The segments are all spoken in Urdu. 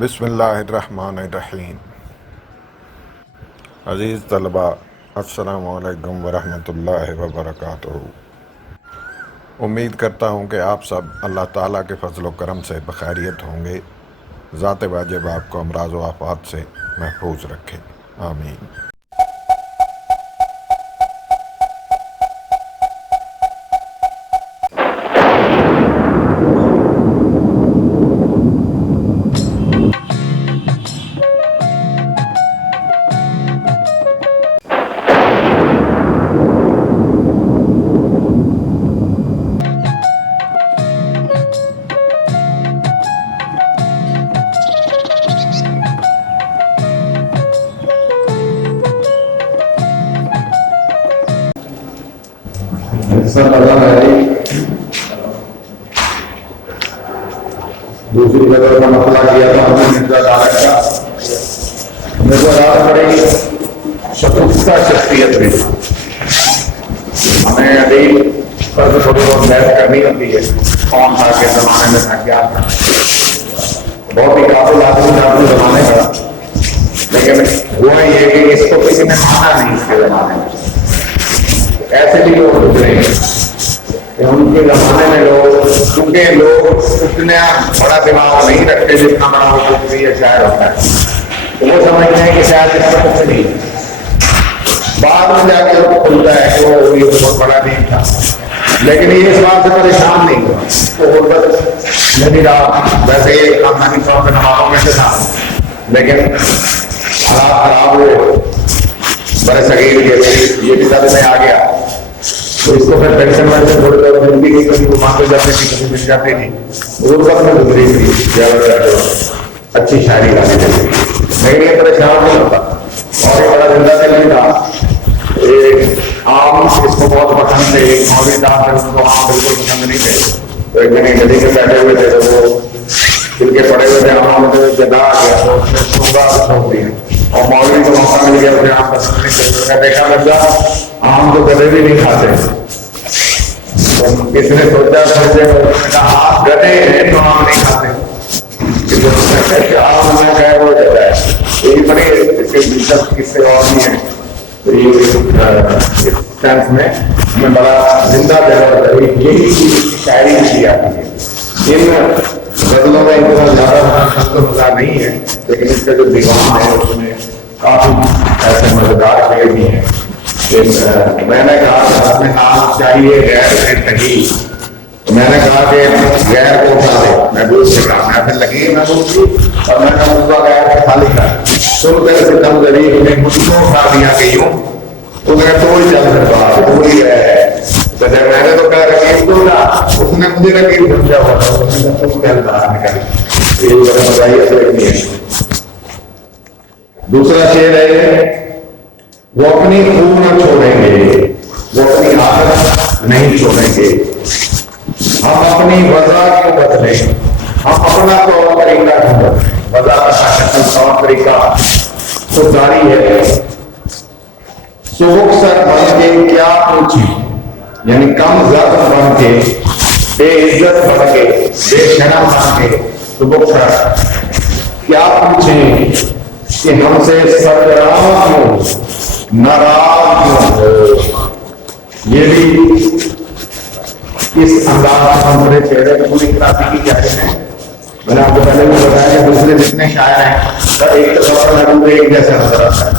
بسم اللہ الرحمن الرحیم۔ عزیز طلباء، السلام علیکم ورحمۃ اللہ وبرکاتہ۔ امید کرتا ہوں کہ آپ سب اللہ تعالیٰ کے فضل و کرم سے بخیریت ہوں گے۔ ذات واجب آپ کو امراض و آفات سے محفوظ رکھے، آمین۔ دوسری جگہ کا مسئلہ کیا تھا ہم نے مرزا غالب کا۔ مرزا غالب بڑی شگفتہ شخصیت بھی، ہمیں ابھی پر تھوڑی بہت بحث کرنی ہوتی ہے کون تھا، کے زمانے میں تھا، کیا تھا۔ بہت ہی قابل آدمی تھا اپنے زمانے کا، لیکن ہوا یہ کہ اس کو کسی نے مانا نہیں اس کے زمانے میں۔ ایسے بھی لوگ گزرے ہیں کہ ان کے زمانے میں لوگ، کیونکہ لوگ اتنا بڑا دماغ نہیں رکھتے جتنا بڑا وہ کچھ یا شاعر ہوتا ہے، تو وہ سمجھتے ہیں کہ شاید اس کا کچھ نہیں، بعد میں جا کے وہ کھلتا ہے کہ وہ یہ بہت بڑا نہیں تھا۔ لیکن یہ اس بات سے پریشان نہیں ہوا، وہ غربت نہیں رہا، ویسے یہ خاندانی طور پہ نمازوں میں سے تھا، لیکن حالات خراب ہوئے بڑے صغیر کے، یہ بھی سب میں آ گیا، تو اس کو پھر پینشن ویسے تھوڑی دور ملتی گئی، کبھی وہ مانگے جاتے تھے، کبھی مل جاتے نہیں، غربت میں گزری تھی زیادہ اچھی شاعری گانے جاتی، لیکن یہ پریشان نہیں ہوتا اور یہ بڑا زندہ دل نہیں تھا۔ ایک عام اس کو بہت پسند تھے، ایک مولوی صاحب تھے، اس کو عام بالکل پسند نہیں تھے، تو ایک دن گلی میں بیٹھے ہوئے تھے، تو وہ دل کے پڑے ہوئے تھے، عام میں جدا آ گیا تو اس نے صوبہ چھوڑ دیا، اور مولوی کو موقع مل گیا اسے عام پسند نہیں کرتے، دیکھا مرزا عام تو گدے بھی نہیں کھاتے۔ کس نے سوچا کہا گدے ہیں تو عام نہیں کھاتے، عام میں ہے وہ جگہ ہے، یہ بڑے اس کے دلچسپ قصے اور بھی ہیں، تو یہ اس سینس میں ہمیں بڑا زندہ دل یہی شاعری کی آتی ہے۔ ان غزلوں میں اتنا زیادہ خستہ نہیں ہے، لیکن اس کا جو دیوان ہے اس میں کافی ایسے مزیدار شعر بھی ہیں۔ میں نے کہا کہ اپنے نام چاہیے غیر سے تحقیق، میں نے کہا کہ غیر کو اٹھا دے، محبوب سے کہا، میں پھر لگی محبوب کی، اور میں نے اس کا غیر کو خالی کر سن کر ستم غریب نے مجھ کو اٹھا دیا کہ یوں تو میں تو ہی چل سکتا تو ہی ہے، تو جب میں نے تو کہا رقیب کو تھا، اس نے مجھے رقیب سمجھا ہوا تھا، اس نے تم کے انداز نکل، یہ بڑا مزاحیہ سے رکھنی ہے۔ دوسرا شعر ہے، وہ اپنی خون نہ چھوڑیں گے، وہ اپنی عادت نہیں چھوڑیں گے، ہم اپنی وضع کیوں بدلیں، ہم اپنا طور طریقہ کیوں بدلیں، وضع کا شکل طور طریقہ تو جاری ہے، سبک سر بن کے کیا پوچھیں، یعنی کم زخم بن کے، بے عزت بن کے، بے شرم بن کے، سبک سر کیا پوچھیں کہ ہم سے سرگرام کیوں، ناراض کیوں ہو۔ یہ بھی اس انداز میں ہمارے چہرے کو پوری کلاسیکی کہتے ہیں۔ میں نے آپ کو پہلے بھی بتایا کہ دوسرے جتنے شاعر ہیں سب ایک تصور محبوب ایک جیسا نظر آتا ہے،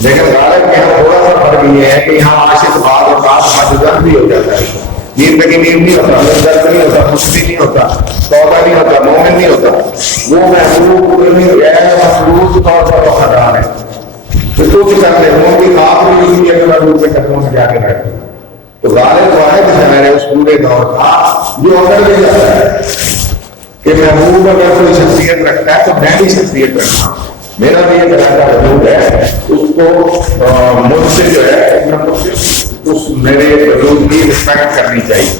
لیکن غالب کے یہاں تھوڑا سا فرق یہ ہے کہ یہاں عاشق بعض اوقات مجذب بھی ہو جاتا ہے، نیند کی نیند نہیں ہوتا، درد نہیں ہوتا، مسلم نہیں ہوتا، توبہ نہیں ہوتا، مومن نہیں ہوتا، وہ محبوب غیر مخلوق طور پر وفادار ہے، تو بھی کرتے ہیں، وہ بھی آپ بھی نہیں ہے محبوب کے قدموں میں جا کے بیٹھتے ہیں۔ تو غالب واحد شاعر ہے اس پورے دور کا جو اندر لے جاتا ہے کہ محبوب اگر کوئی شخصیت رکھتا ہے تو میں بھی شخصیت رکھتا ہوں، میرا بھی ایک طرح کا وجود ہے، اس کو مجھ سے جو ہے اس میرے وجود کی رسپیکٹ کرنی چاہیے۔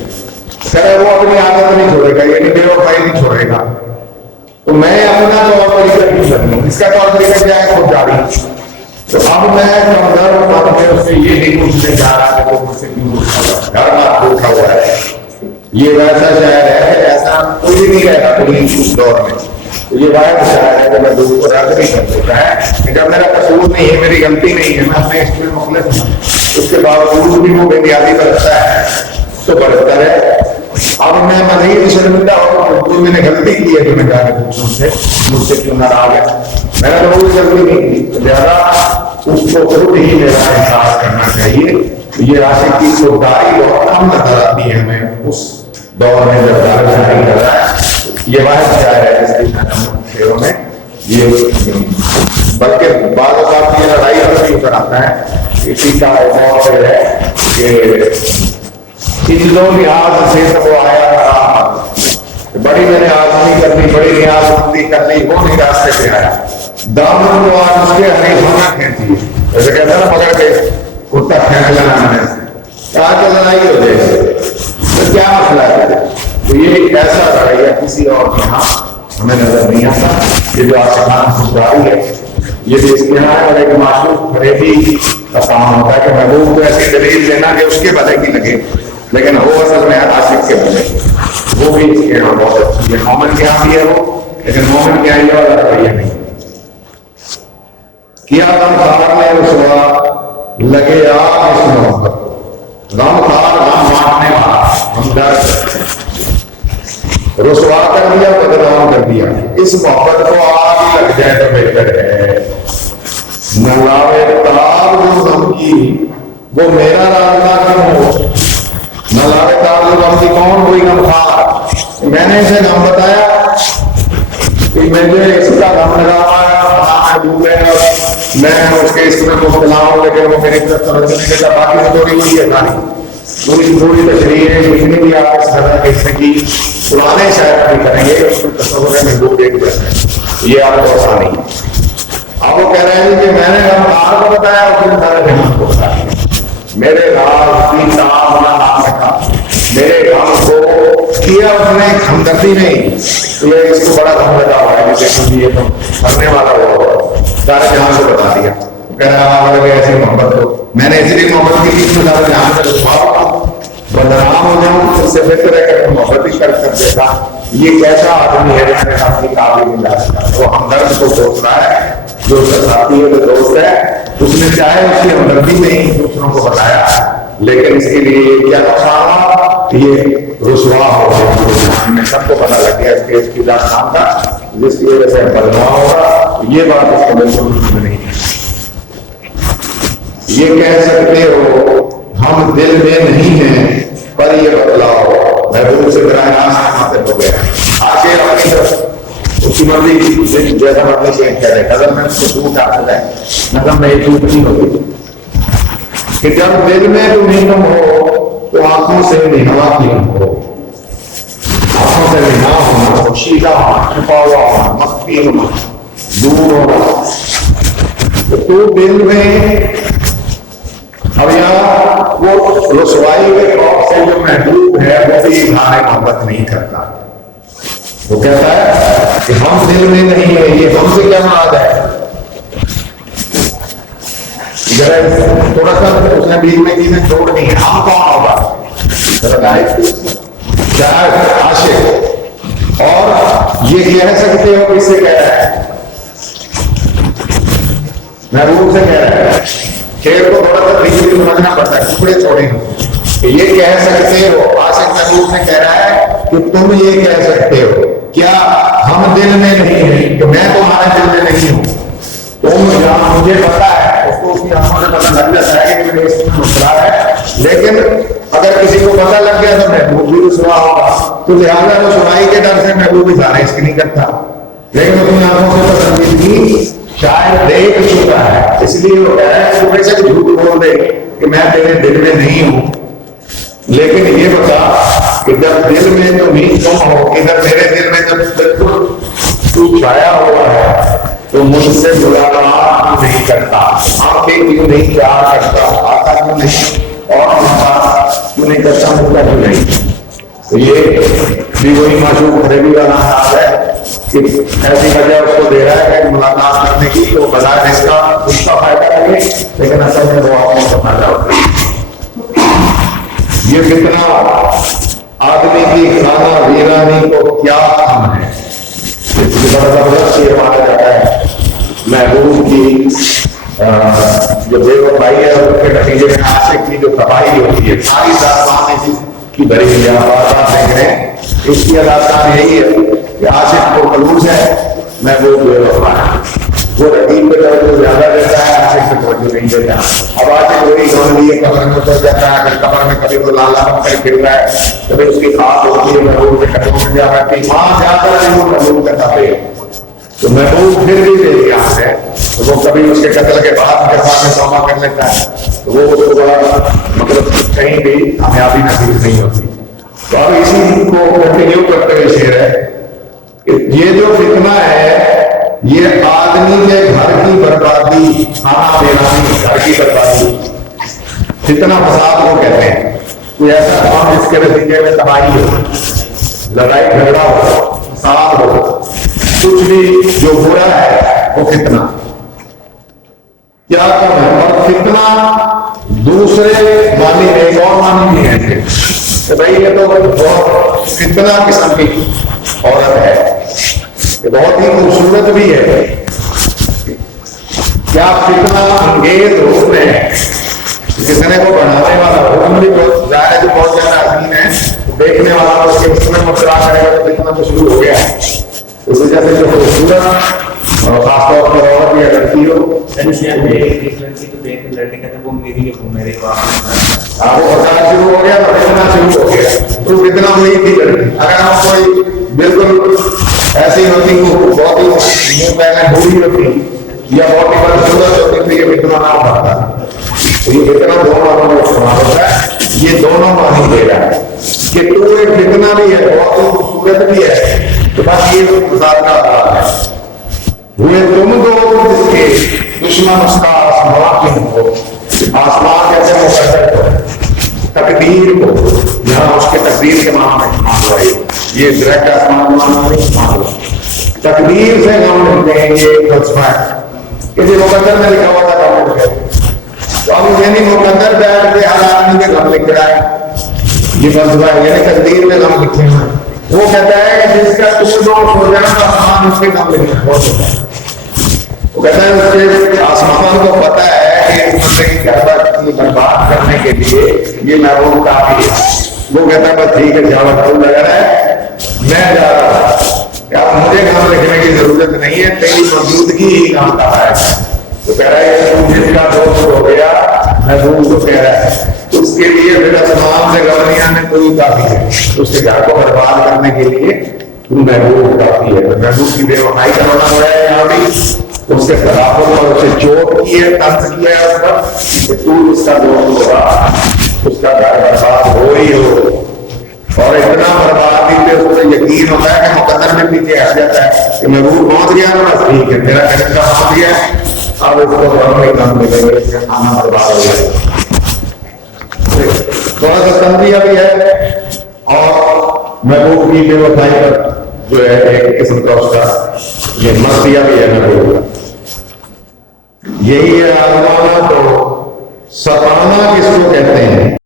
کرے وہ اپنی عادت نہیں چھوڑے گا، یعنی بے وفائی نہیں چھوڑے گا، تو میں اپنا طور طریقہ کیوں کروں، اس کا طور طریقہ کیا ہے، خود جاری۔ تو اب میں کمزور میں اس سے یہ نہیں پوچھنے جا رہا کہ وہ مجھ سے کیوں گھر بات پوچھا ہوا ہے، یہ ویسا شاعر ہے ایسا کوئی نہیں رہتا کوئی اس دور میں، یہ واحد شاعر ہے کہ محدود کو رد بھی کر دیتا ہے کہ جب میرا قصور نہیں ہے، میری غلطی نہیں ہے، میں اپنے اس میں مخلص ہوں، اس کے باوجود بھی وہ بنیادی برتتا ہے تو برتر ہے۔ اب میں مزید شرمندہ ہوں، میں نے غلطی کی ہے جو میں جا کے پوچھوں سے مجھ سے کیوں ناراض ہے، میں نے تو کوئی غلطی نہیں کی، لہٰذا اس کو خود ہی میرا احساس کرنا چاہیے۔ یہ عاشق کی خودداری بہت کم نظر آتی ہے ہمیں اس دور میں جب دار جاری کر رہا ہے۔ یہ واحد شاعر ہے جس کی شعروں میں یہ بلکہ بعض اوقات یہ لڑائی بھی اتر آتا ہے، اسی کا ایک اور شعر ہے کہ لحاظ سے تو وہ آیا رہا، بڑی میں نے آزمی کر لی، بڑی نیاز مندی کر لی، وہ نہیں راستے پہ آیا، دامن کو آج اس کے ہری ہونا کھینچی، جیسے کہتا ہے نا پکڑ کے کتا کھینچ لینا میں نے کہا کہ لڑائی ہو جائے تو کیا مسئلہ ہے؟ تو یہ ایک ایسا رویہ کسی اور کے یہاں ہمیں نظر نہیں آتا کہ جو آسمان خودداری ہے، یہ بھی اس کے یہاں ہے، اور ایک معشوق فریبی کا کام ہوتا ہے کہ محبوب کو ایسی دلیل دینا کہ اس کے بھلے کی لگے لیکن وہ اصل میں عاشق کے بھلے، وہ بھی اس کے یہاں بہت اچھی ہے۔ مومن کے یہاں بھی ہے وہ، لیکن مومن کے یہاں یہ والا رویہ نہیں کیا۔ غم خار نے رسوا لگے آپ اس محبت، غم خار غم بانٹنے والا ہمدرد، رسوا کر دیا بدنام کر دیا، اس محبت کو آگ لگ جائے تو بہتر ہے۔ نہ لاوے تاب جو غم کی وہ میرا رازدار کیوں ہو، نہ لاوے تاب جو غم کی کون ہوئی غم خار، میں نے اسے غم بتایا کہ مجھے اس کا غم لگا ہوا ہے، محبوب ہے، میں اس کے اس میں مبتلا ہوں، لیکن وہ میری طرف توجہ نہیں دیتا، باقی سے توڑی ہوئی ہے ساری پوری تشریح ہے جتنی بھی آپ اس طرح کے کی پرانے شاعر بھی کریں گے، اس میں تصور ہے محبوب ایک جیسا ہے، یہ آپ کو آسانی ہے۔ اب وہ کہہ رہے ہیں کہ میں نے غم خار کو بتایا اور پھر سارے جہان کو بتایا، میرے راز کی تاب نہ نام رکھا، میرے غم کو کیا اس نے ہمدردی نہیں، یہ اس کو بڑا غم لگا ہوا ہے، جیسے یہ تو مرنے والا ہوا سارے جہان کو بتا دیا۔ کہہ رہا ہے ایسی محبت کو میں نے اسی لیے محبت کی تھی، سارے جہان سے بدنام ہو جاؤں، اس سے بہتر ہے کہ محبت ہی کر دیتا۔ یہ کیسا آدمی ہے جس نے اپنی قابل نہیں لا سکتا، وہ ہمدرد کو سوچ رہا ہے، جو ساتھی ہے جو دوست ہے، اس نے چاہے اس کی ہمدردی نہیں دوسروں کو بتایا، لیکن اس کے لیے کیا نقصان ہوا، یہ رسوا ہو گیا، ہمیں سب کو پتا لگ گیا کہ اس کی داستان کا، جس کی وجہ سے بدنام ہوگا۔ یہ بات اس کو بالکل نہیں ہے۔ یہ کہہ سکتے ہو ہم دل میں نہیں ہیں پر یہ بتلاؤ، محبوب سے براہ راست مخاطب ہو گیا، آخر اپنی طرف اس کی مرضی جیسا مرضی سے کہہ رہے، نظر میں اس کو جھوٹ حاصل ہے، نظر میں ایک جھوٹ نہیں ہوگی کہ جب دل میں تمہیں تم ہو تو آنکھوں سے نہا کیوں ہو، آنکھوں سے نہا ہونا، پوشیدہ ہونا، چھپا ہوا ہونا، مخفی ہونا، دور ہونا، تو دل میں اب یہاں وہ رسوائی کے خوف سے جو محبوب ہے وہ بھی اظہار محبت نہیں کرتا، وہ کہتا ہے کہ ہم دل میں نہیں ہے، یہ ہم سے کیا مراد ہے؟ تھوڑا سا اس نے بیچ میں چیزیں چھوڑ دی ہیں، ہم کون ہوگا؟ شاید عاشق، اور یہ کہہ سکتے ہو کس سے کہہ رہا ہے؟ محبوب سے کہہ رہا ہے۔ شعر کو تھوڑا سا بجلی سمجھنا پڑتا ہے، ٹکڑے چھوڑے کہ یہ کہہ سکتے ہو، عاشق محبوب سے کہہ رہا ہے کہ تم یہ کہہ سکتے ہو کیا ہم دل میں نہیں ہیں، کہ میں تمہارے دل میں نہیں ہوں، تم جہاں مجھے پتا ہے اس کو اس کی آنکھوں سے پتہ لگ جاتا ہے کہ میرے اس میں مسئلہ ہے، لیکن اگر کسی کو پتہ لگ گیا تو محبوب بھی رسوا ہوگا، تو لہٰذا رسوائی کے ڈر سے محبوب اظہار اس کی نہیں کرتا، لیکن اپنی آنکھوں سے پسندیدگی شاید دیکھ چکا ہے، اس لیے وہ کہہ رہا ہے کہ ویسے جھوٹ بول دے کہ میں تیرے دل میں نہیں ہوں، لیکن یہ بتا کہ جب دل میں تو نہیں تم ہو، ادھر میرے دل میں جب بالکل تو چھایا ہوا ہے تو مجھ سے ملاقات کیوں نہیں کرتا، آنکھیں کیوں نہیں پیار کرتا، آتا کیوں نہیں، اور کیوں نہیں کرتا، مجھا کیوں نہیں۔ تو یہ بھی وہی معشوق فریبی کا نام ہے کہ ایسی وجہ اس کو دے رہا ہے کہ ملاقات کرنے کی تو بظاہر اس کا فائدہ لگے، لیکن اصل میں وہ آپ کو فائدہ ہوتا ہے۔ یہ فتنہ آدمی کی خانہ ویرانی کو کیا کام ہے، اس بڑا زبردست شعر مانا جاتا ہے محبوب کی جو بے وفائی ہے اس کے نتیجے میں عاشق کی جو تباہی ہوتی ہے. ساری داستان اسی کی بھری ہوئی ہے. آپ دیکھ رہے ہیں اس کی داستان یہی ہے کہ عاشق کو ملوث ہے, محبوب بے وفا ہے. وہ رقیب پہ توجہ زیادہ دیتا ہے, عاشق پہ توجہ نہیں دیتا. اب عاشق وہی گاؤں لیے قبر میں اتر جاتا ہے, پھر قبر میں کبھی وہ لالا بن کر پھر رہا ہے, کبھی اس کی خواب ہوتی ہے محبوب کے قدموں میں جا رہتی ہے, وہاں جا کر وہ محبوب کا تابع ہے. تو محبوب پھر بھی بے نیاز ہے, تو وہ کبھی اس کے قتل کے بعد کے سامنے توبہ کر لیتا ہے, تو وہ اس کو بڑا مطلب کہیں بھی کامیابی نصیب نہیں ہوتی. تو اب اسی کو کنٹینیو کرتے ہوئے شعر ہے کہ یہ جو فتنہ ہے یہ آدمی کے گھر کی بربادی, کھانا بےنامی گھر کی بربادی, فتنہ فساد کو کہتے ہیں. کوئی ایسا کام جس کے نتیجے میں تباہی ہو, لڑائی جھگڑا ہو, فساد ہو, کچھ بھی جو برا ہے وہ فتنہ. کیا کرنا ہے؟ اور فتنہ دوسرے معنی میں ایک اور معنی بھی ہے کہ بھائی یہ تو بہت فتنہ قسم کی عورت ہے, یہ بہت ہی خوبصورت بھی ہے. کیا فتنہ انگیز حسن ہے, جس نے وہ بڑھانے والا حکم بھی بہت ظاہر ہے جو بہت زیادہ حسین ہے, دیکھنے والا اس کے حسن میں مبتلا کرے گا تو فتنہ تو شروع ہو گیا ہے. اس وجہ سے جو خوبصورت اور خاص طور پر عورت یا لڑکی ہو, آپ کو پتا شروع ہو گیا تو فتنہ شروع ہو گیا. تو فتنہ وہی تھی لڑکی. اگر ہم کوئی بالکل ایسی ہوتی بہت ہی منہ پہلے بوڑھی ہوتی یا بہت ہی بدسورت ہوتی تو یہ فتنہ نہ ہوتا. تو یہ فتنہ دو معنوں میں استعمال ہوتا ہے. یہ دونوں معنی دے رہا ہے کہ تو ایک فتنہ بھی ہے, بہت ہی خوبصورت بھی ہے, تو بس یہ فساد کا اثر ہے. ہوئے تم دو جس کے دشمن اس کا آسمان کیوں ہو, آسمان کیسے مقدر ہو, تقدیر کو, یہاں اس کے تقدیر کے معنی میں مان لو, یہ ڈائریکٹ آسمان معنی نہیں مان لو. تقدیر سے ہم لکھتے ہیں یہ فلسفہ ہے کہ یہ مقدر میں لکھا ہوا تھا کام لکھے, تو ہم یعنی مقدر بیٹھ کے ہر آدمی کے غم لکھ رہا ہے, یہ فلسفہ ہے. یعنی تقدیر میں غم لکھے ہیں. وہ کہتا ہے کہ جس کا کچھ دوست ہو جائے تو آسمان اس کے غم لکھنا بہت ہوتا ہے. وہ کہتا ہے اس کے آسمان کو پتا ہے کہ اس کی گھر برباد کرنے کے لیے یہ محبوب کافی ہے. وہ کہتا ہے بس ٹھیک ہے, جاؤ تو لگا رہا ہے, میں جا رہا ہوں, اب مجھے کام لکھنے کی ضرورت نہیں ہے, تیری موجودگی ہی کام کا ہے. تو کہہ رہا ہے جس کا دوست ہو گیا محبوب کو کہہ رہا ہے, اس کے لیے پھر آسمان سے گورنیاں میں کوئی کافی ہے. اس کے گھر کو برباد کرنے کے لیے محبوب کافی ہے. محبوب کی بے وفائی کا رونا ہوا ہے یہاں بھی, اس کے خلافوں پر اسے چوٹ کی ہے, طنز کیا ہے اس پر کہ تو اس کا دوست ہوگا, اس کا گھر برباد ہو ہی ہو. اور اتنا برباد بھی پہ اس کو یقین ہوتا ہے کہ مقدر میں پیچھے ہٹ جاتا ہے کہ محبوب پہنچ گیا نا, بس ٹھیک ہے میرا گھر کا پہنچ گیا, اب اس کو گھر میں کام ملے گا, اس کا کھانا برباد ہو جائے گا. تھوڑا سا تنبیہ بھی ہے اور محبوب کی بے وفائی پر جو ہے ایک قسم کا اس کا یہ مرثیہ بھی ہے محبوب کا. یہی ہے آزمانا, تو ستانا کس کو کہتے ہیں؟